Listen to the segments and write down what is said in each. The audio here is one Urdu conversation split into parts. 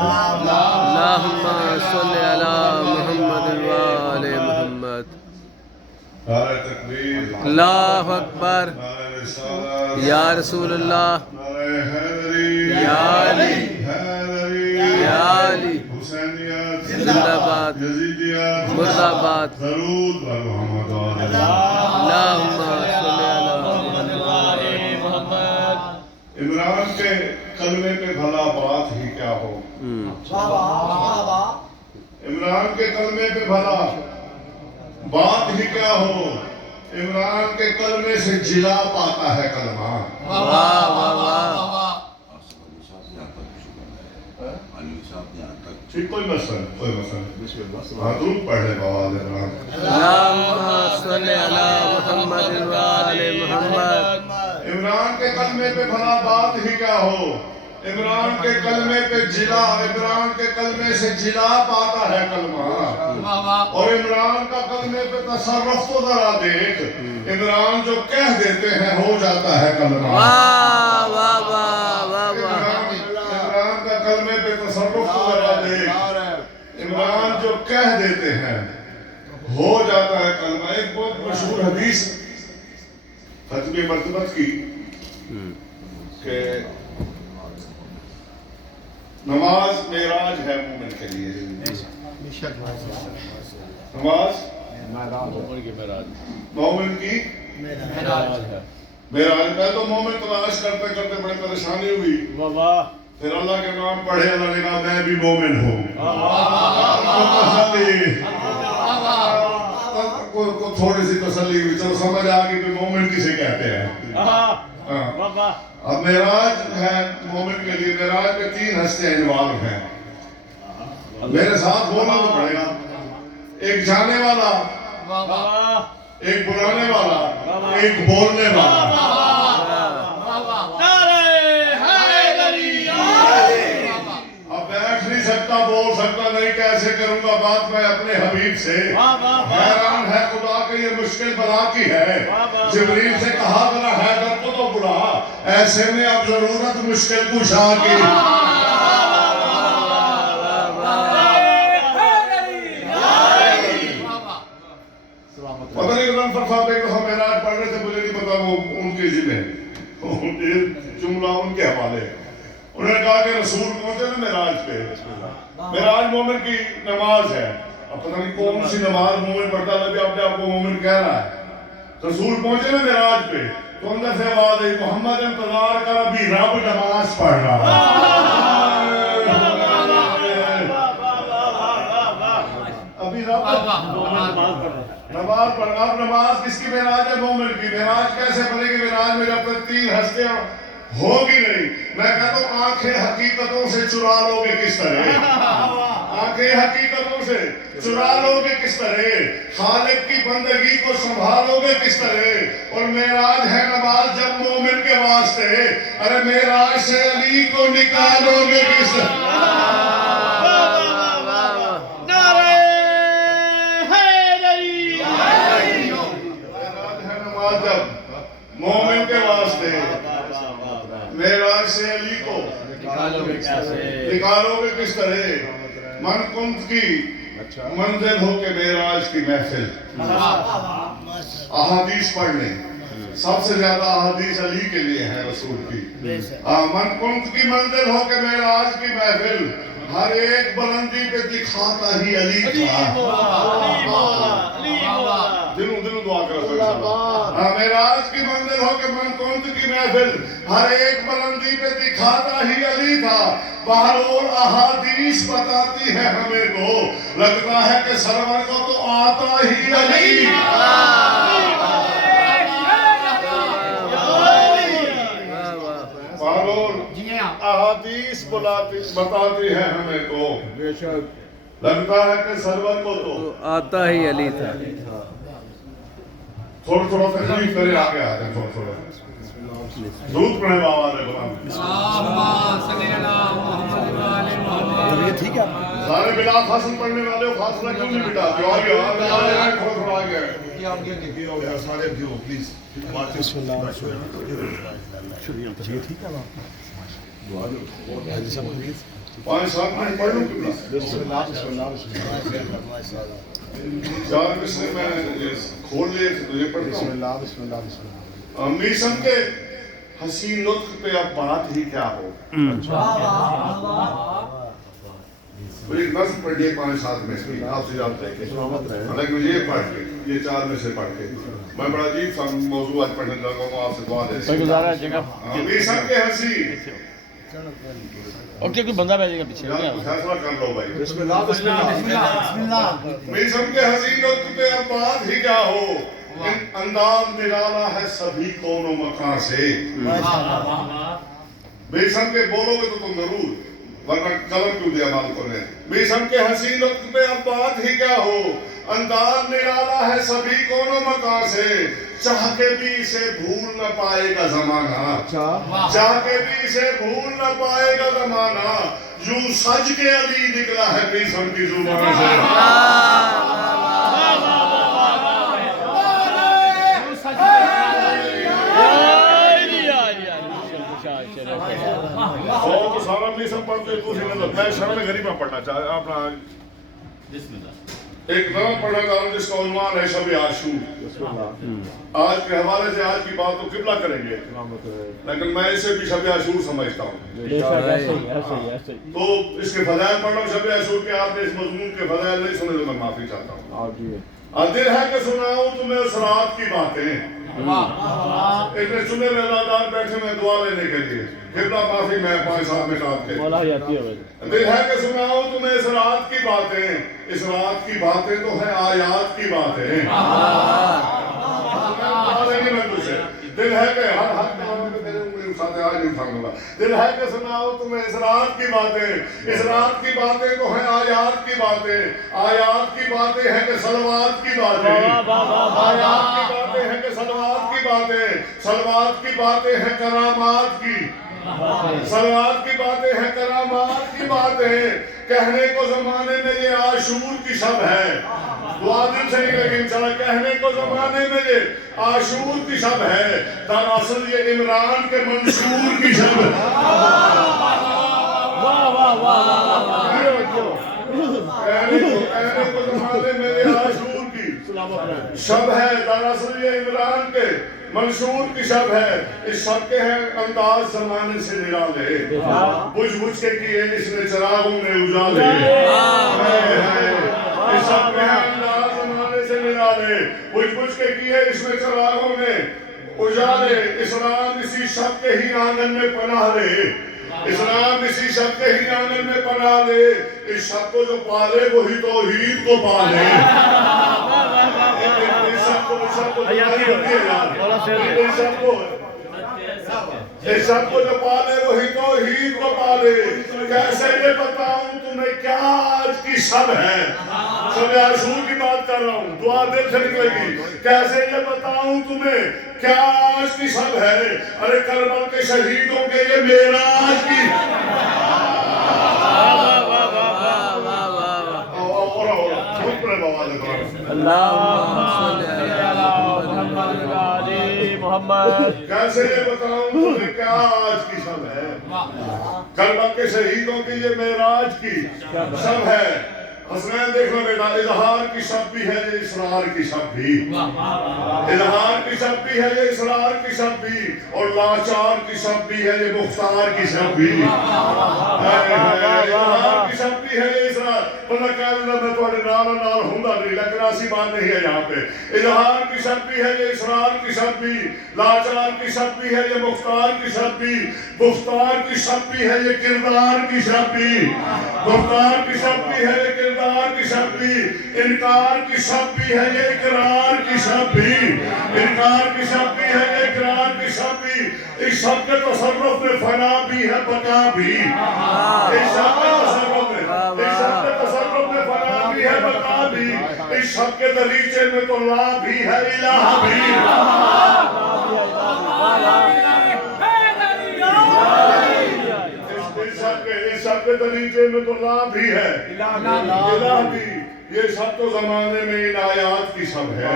اللہم صلی علی محمد وآل محمد. نعرہ تکبیر، اللہ اکبر. نعرہ رسالت، یا رسول اللہ، نعرہ حیدری، یا علی، حیدری، یا علی، حسینیت، زندہ باد، یزیدیت، مرد آباد. درود بر محمد و آل اللہم صلی علی محمد. عمران کے کلمے پہ بھلا بات ہی کیا ہو. عمران کے کلمے پہ بھلا بات ہی کیا ہو. عمران کے کلمے سے جلا پاتا ہے کلمہ. واہ واہ واہ. ٹھیک، کوئی مسئلہ نہیں، کوئی مسئلہ نہیں. ہاں درود پڑھ لے بوال عمران. اللہم صلی علی محمد وآل محمد. عمران کے کلمے پہ بھلا بات ہی کیا ہو. عمران کے کلمے پہ جلا، عمران کے کلمے سے جلا پاتا ہے کلمہ. اور عمران کا کلمے پہ تصرف تو ذرا دیکھ. عمران جو کہہ دیتے ہیں ہو جاتا ہے کلمہ. واہ واہ واہ واہ واہ. عمران کا کلمے پہ تصرف تو ذرا دیکھ. عمران جو کہہ دیتے ہیں ہو جاتا ہے کلمہ. ایک بہت مشہور حدیث ختم مرتبت کی کہ نماز معراج ہے مومن کے لیے. نماز مومن کی معراج ہے. تو مومن تلاش کرتے کرتے بڑے پریشانی ہوئی. پھر اللہ کے نام پڑھے، اللہ نے کہا میں بھی مومن ہوں. تھوڑی سی تسلی ہوئی، چلو سمجھ آ گئی کہ مومن کسے کہتے ہیں. اب معراج ہے مومن کے لیے. معراج میں 3 ہستے انوالو ہیں. میرے ساتھ بولنا تو پڑے گا. ایک جانے والا، ایک بلانے والا، ایک بولنے والا. اب بیٹھ نہیں سکتا، بول سکتا نہیں، کیسے کروں گا بات میں اپنے حبیب سے. حیران ہے خدا کہ یہ مشکل بلا کی ہے. جبریل سے کہا ذرا حیدر کو تو بلا. ایسے میں اب ضرورت مشکل کشا کی. پتہ نہیں غضنفر صاحب ایک دفعہ معراج پڑھ رہے تھے، مجھے نہیں پتا وہ ان کے ذمہ جملہ ان کے حوالے. انہوں نے کہا کہ رسول پہنچے نا معراج پہ. معراج مومن کی نماز ہے. اب پتہ نہیں کون سی نماز مومن پڑھتا ہے جو اپنے آپ کو مومن کہہ رہا ہے. رسول پہنچے نا معراج پہ تو اندر سے آواز آئی محمد انتظار کر، ابھی رب نماز پڑھ رہا ہے. ابھی رب نماز پڑھ. اب نماز کس کی معراج ہے؟ مومن کی. معراج کیسے بنے گی؟ معراج میں جب تک 3 ہستے ہوگی نہیں. میں کہتا ہوں آنکھیں حقیقتوں سے چرا لو گے کس طرح؟ آنکھیں حقیقتوں سے چرا لو گے کس طرح؟ خالق کی بندگی کو سنبھالو گے کس طرح؟ اور معراج ہے نماز جب مومن کے واسطے. ارے معراج سے علی کو نکالو گے کس طرح؟ جب مومن کے واسطے. معراج سے علی کو نکالو گے کس طرح؟ من کنت کی منزل ہو کے معراج کی محفل. احادیث پڑھ لیں. سب سے زیادہ احادیث علی کے لیے ہے رسول کی. من کنت کی منزل ہو کے معراج کی محفل. ہر ایک بلندی پہ دکھاتا ہی علی تھا. دلوں دعا کرو. معراج کی منزل ہو کے من کنت کی محفل. ہر ایک بلندی پہ دکھاتا ہی علی تھا. بہرحال احادیث بتاتی ہے ہمیں تو لگتا ہے کہ سرور کو تو آتا ہی علی. احادیث بتاتی ہے ہمیں تو لگتا ہے کہ سرور کو تو آتا ہی علی تھا. تھوڑا تھوڑا تکلیف کرے آگے آتے ہیں. تھوڑا تھوڑا درود پڑھے بابا نے بنا. ٹھیک ہے سارے بلا فاصل پڑھنے والے ہو، فاصلہ کیوں نہیں مٹا؟ جو آگے تھوڑا تھوڑا آگے سارے پلیز. بسم اللہ. ٹھیک ہے 5-7 منٹ پڑھ لوں قبلہ چار مصرے میں کھول لیے تھے تو یہ پڑھتا ہوں میسم کے حسین لطف پہ اب بات ہی کیا ہو ایک نظم پڑھیے 5-7 میں سے آپ سے یاد رہے حالانکہ مجھے یہ پڑھ کے یہ 4 میں سے پڑھ کے میں بڑا عجیب سا موضوع آج پڑھنے لگا ہوں آپ سے دعا دے میسم کے حسین اور کوئی بندہ بیٹھے گا پیچھے فیصلہ کر لو بھائی میسم کے حسین لطف پہ اب بات ہی کیا ہو انداز نرالا ہے سبھی کون و مکان سے میسم کے بولو گے تو تم ضرور ورنہ قلم کیوں دیا مالکوں نے میسم کے حسین لطف پہ اب بات ہی کیا ہو انداز نرالا ہے سبھی کون و مکان سے چاہ کے بھی اسے بھول نہ پائے گا زمانہ چاہ کے بھی اسے بھول نہ پائے گا زمانہ یوں سج کے علی نکلا ہے میسم کی زبان سے تو سارا میسم پڑھتے دوسری نظر میں شرم غریبہ پڑھنا چاہتا اپنا ایک نظم پڑھنا چاہتا ہوں جس کا عنوان ہے شب عاشور آج کے حوالے سے آج کی بات تو قبلہ کریں گے لیکن میں اسے بھی شب عاشور سمجھتا ہوں تو اس کے فضائل پڑھ رہا ہوں شب عاشور کے آپ نے اس مضمون کے فضائل نہیں سنے تو میں معافی چاہتا ہوں دل ہے کہ سناؤں تمہیں اس رات کی باتیں اتنے چنے رضادار بیٹھے میں دعا لینے کے لیے قبلہ معافی میں 5-7 منٹ آپ کے دل ہے کہ سناؤں تمہیں اس رات کی باتیں اس رات کی باتیں تو ہے آیات کی باتیں دل ہے کہ دل ہے کہ سناؤ تمہیں اس رات کی باتیں اس رات کی باتیں تو ہیں آیات کی باتیں آیات کی باتیں ہیں کہ صلوات کی باتیں آیات کی باتیں ہیں کہ صلوات کی باتیں صلوات کی باتیں ہیں کرامات کی صلوات کی باتیں ہیں کرامات کی باتیں کہنے کو زمانے میں یہ عاشور کی شب ہے دعا دل سے نکلے گی انشاءاللہ کہنے کو زمانے میں یہ عاشور کی شب ہے دراصل یہ عمران کے منصور کی شب ہے کہنے کو زمانے میں یہ عاشور کی شب ہے دراصل یہ عمران کے منصور کی شب ہے اس شب کے ہیں انداز زمانے سے نرالے بجھ بجھ کے کیے اس نے چراغوں نے اجالے اس شب کے ہیں انداز زمانے سے نرالے بجھ بجھ کے کیے اس نے چراغوں نے اجالے اسلام اسی شب کے ہی آنگن میں پناہ لے اسلام اسی شب کے ہی آنگن میں پناہ لے اس شب کو جو پالے وہی توحید کو پالے اس سب کو جو پالے وہی توحید کو پالے کیسے یہ بتاؤں تمہیں کیا آج کی شب ہے شب عاشور کی بات کر رہا ہوں دعا دل سے نکلے گی کیسے یہ بتاؤں تمہیں کیا آج کی شب ہے ارے کربلا کے شہیدوں کے یہ معراج کی کیسے یہ بتاؤں تمہیں کیا آج کی شب ہے کربلا کے شہیدوں کی یہ معراج کی شب ہے حسنین دیکھ لو بیٹا اظہار کی شب بھی ہے یہ اسرار کی شب بھی اظہار کی شب بھی ہے یہ اسرار کی شب بھی اور لاچار کی شب بھی ہے یہ مختار کی شب بھی اظہار کی شب بھی ہے یہ اسرار بندہ کہہ دینا میں تو نال ہوں گا نہیں لیکن ایسی بات نہیں ہے یہاں پہ اظہار کی شب بھی ہے یہ اسرار کی شب بھی لاچار کی شب بھی ہے یہ مختار کی شب بھی گفتار کی شب بھی ہے یہ کردار کی شب بھی گفتار کی شب بھی ہے یہ کردار کی شب بھی انکار کی شب بھی ہے یہ اقرار کی شب بھی انکار کی شب بھی ہے یہ اقرار کی شب بھی اس شب کے تصرف میں فنا بھی ہے بقا بھی اس شب کے تصرف میں فنا بھی ہے بقا بھی اس شب کے دریچے میں تو لا بھی ہے الہ بھی اس شب کے دریچے میں تو لا بھی ہے الہ بھی یہ شب تو زمانے میں عنایات کی شب ہے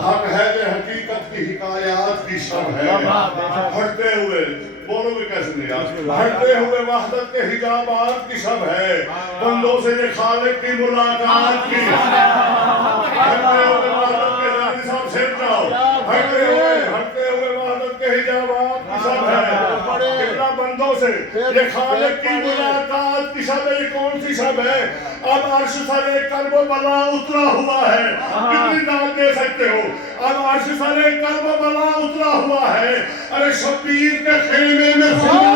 حق ہے یہ حقیقت کی حکایات کی شب ہے ہٹتے ہوئے بولو گے کیسے نہیں یار؟ ہٹتے ہوئے وحدت کے حجابات کی شب ہے، بندوں سے یہ خالق کی ملاقات کی، ہٹتے ہوئے وحدت کے جانی صاحب سر جاؤ، ہٹتے ہوئے وحدت کے حجابات کی شب ہے، کتنا بندوں سے یہ خالق کی ملاقات کی شب ہے۔ یہ کون سی شب ہے؟ اب عرش سر کرب و بلا اترا ہوا ہے، کتنی داد دے سکتے ہو؟ اب عرش سر کرب و بلا اترا ہوا ہے، ارے شبیر کے خیمے میں خدا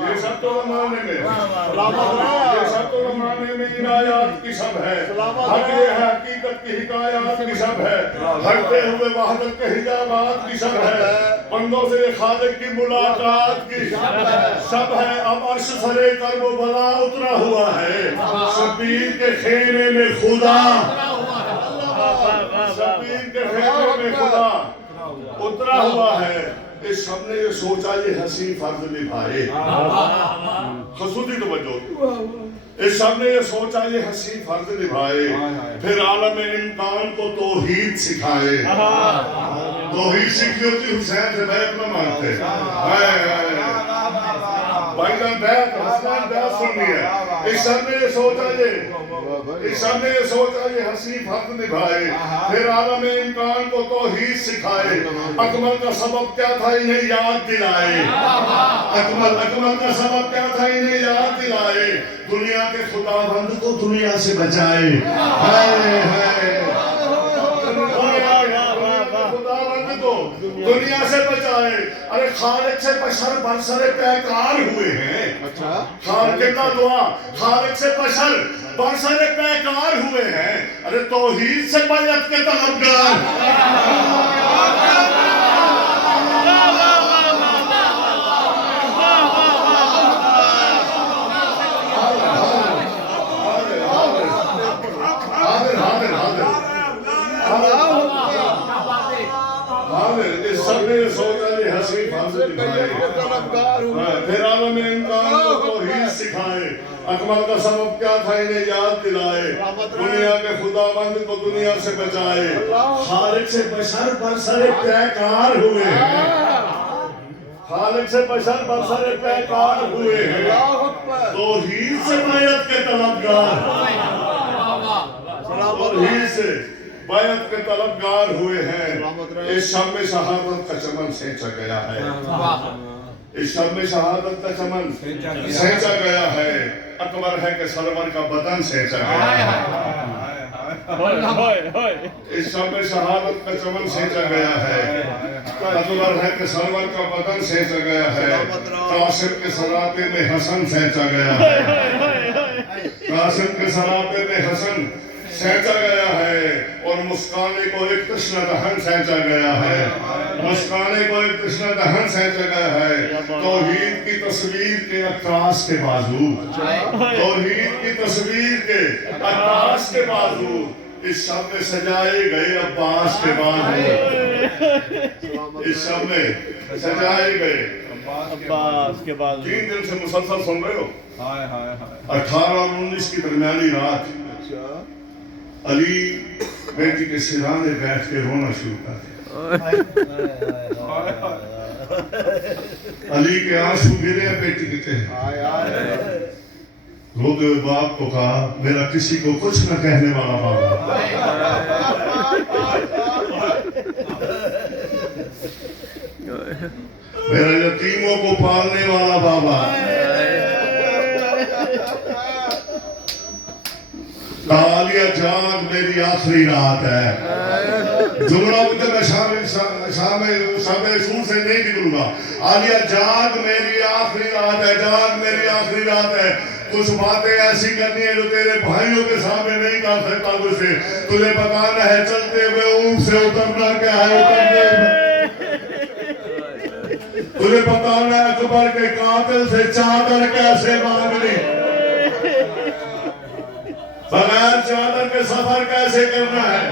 یہ سب تو زمانے میں یہ سب تو زمانے میں عنایات کی شب ہے، حق یہ ہے حقیقت کی حکایات کی شب ہے، ہٹتے ہوئے وحدت کے حجابات کی شب ہے، بندوں سے یہ خالق کی ملاقات کی شب ہے۔ اب عرش سرے کرب و بلا اترا ہوا ہے، شبیر کے خیمے میں خدا، شبیر کے خیمے میں خدا اترا ہوا ہے۔ اس شب نے یہ سوچا یہ حسین فرض نبھائے، خصوصی توجہ، اس شب نے یہ سوچا یہ حسین فرض نبھائے، پھر عالم امکان کو توحید سکھائے۔ توحید سیکھی ہوتی حسین سے بیعت نہ مانگتے، بھائی جان بیعت حسین بیعت سننی ہے۔ اس شب نے یہ سوچا یہ حسین فرض نبھائے، پھر عالم امکان کو توحید سکھائے، اکمل کا سبب کیا تھا انہیں یاد دلائے، اکمل کا سبب کیا تھا انہیں یاد دلائے، دنیا کے خدا بند کو دنیا سے بچائے، دنیا سے بچائے۔ ارے خالق سے بشر برسر پیکار ہوئے ہیں، کتنا دعا، خالق سے بشر برسر پیکار ہوئے ہیں، ارے توحید سے بیعت کے طلبگار، اس سب نے سوچا یہ حسین فرض نبھائے، پھر عالم امکان کو توحید سکھائے، اکمل کا سبب کیا تھا انہیں یاد دلائے، دنیا کے خدا بند کو دنیا سے بچائے، خالق سے بشر برسر پیکار ہوئے ہیں، خالق سے بشر برسر پیکار ہوئے ہیں، توحید سے بیعت کے طلبگار، توحید سے بیعت کے طلبگار ہوئے ہیں۔ اس شب میں شہادت کا چمن سینچا گیا ہے، اس شب میں شہادت کا چمن سینچا گیا ہے، اکبر ہے کہ سرور کا بدن سینچا گیا ہے، اس شب میں شہادت کا چمن سینچا گیا ہے، اکبر ہے کہ سرور کا بدن سینچا گیا ہے، قاسم کے سراپے میں حسن سینچا گیا ہے، قاسم کے سراپے میں حسن سینچا گیا ہے، اور مسکانے کو ایک تشنہ دہن سینچا گیا ہے، مسکانے کو ایک تشنہ دہن سینچا گیا ہے، توحید کی تصویر کے عکاس کے بازو، توحید کی تصویر کے عکاس کے بازو، اس شب میں سجائے گئے عباس کے بازو، اس شب میں سجائے گئے عباس کے بازو۔ 3 دن سے مسلسل سن رہے ہو، 18 اور 19 کی درمیانی رات علی بیٹی کے سرانے بیٹھ کے رونا شروع کر دیا، علی کے آنسو گرے بیٹی کے تھے، روتے ہوئے باپ کو کہا میرا کسی کو کچھ نہ کہنے والا بابا، میرا یتیموں کو پالنے والا بابا، تالیہ جاگ میری آخری رات ہے، جملہ مجھے میں شام رسول سے نہیں نکلوں گا، عالیہ جاگ میری آخری رات ہے، جاگ میری آخری رات ہے، کچھ باتیں ایسی کرنی ہے جو تیرے بھائیوں کے سامنے نہیں کر سکتا، تجھے بتانا ہے چلتے ہوئے اونٹ سے اترنا کیا ہے، تجھے بتانا ہے اکبر کے قاتل سے چادر کیسے مانگنی، بغیر چادر کے سفر کیسے کرنا ہے۔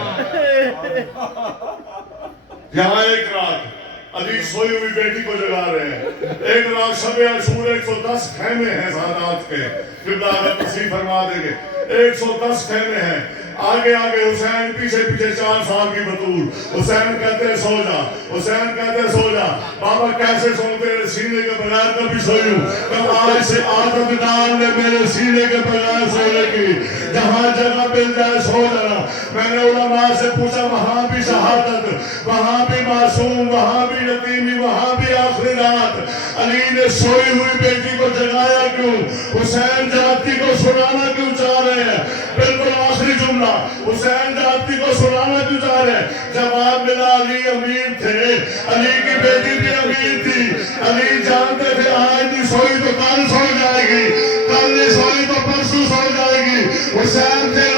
یہاں ایک رات علی سوئی ہوئی بیٹی کو جگا رہے ہیں. ایک رات شب عاشور 110 خیمے ہیں سادات کے. قبلہ اگر تصریف فرما دیں گے 110 خیمے ہیں. آگے آگے حسین، پیچھے پیچھے 4 سال کی بطول. حسین کہتے ہیں سو جا، حسین کہتے ہیں سو جا. بابا کیسے سوتے ہیں؟ سینے کے بغیر کبھی سوئی ہوں. کب آج سے عادت ڈال لے میرے سینے کے بغیر سونے کی. جہاں جگہ مل جائے سو جانا. میں نے علماء سے پوچھا وہاں بھی شہادت، وہاں بھی معصوم، وہاں بھی یتیمی، وہاں بھی آخری رات. علی نے سوئی ہوئی بیٹی کو جگایا کیوں؟ حسین جاتی کو سنانا کیوں چاہ رہے ہیں؟ بالکل آخری جملہ، حسین جاتی کو سنانا کیوں چاہ رہے ہیں؟ جواب ملا علی امیر تھے، علی کی بیٹی بھی امیر تھی. علی جانتے تھے آج نہیں سوئی تو کل سو جائے گی، کل نہیں سوئی تو پرسوں سو جائے گی. حسین تھے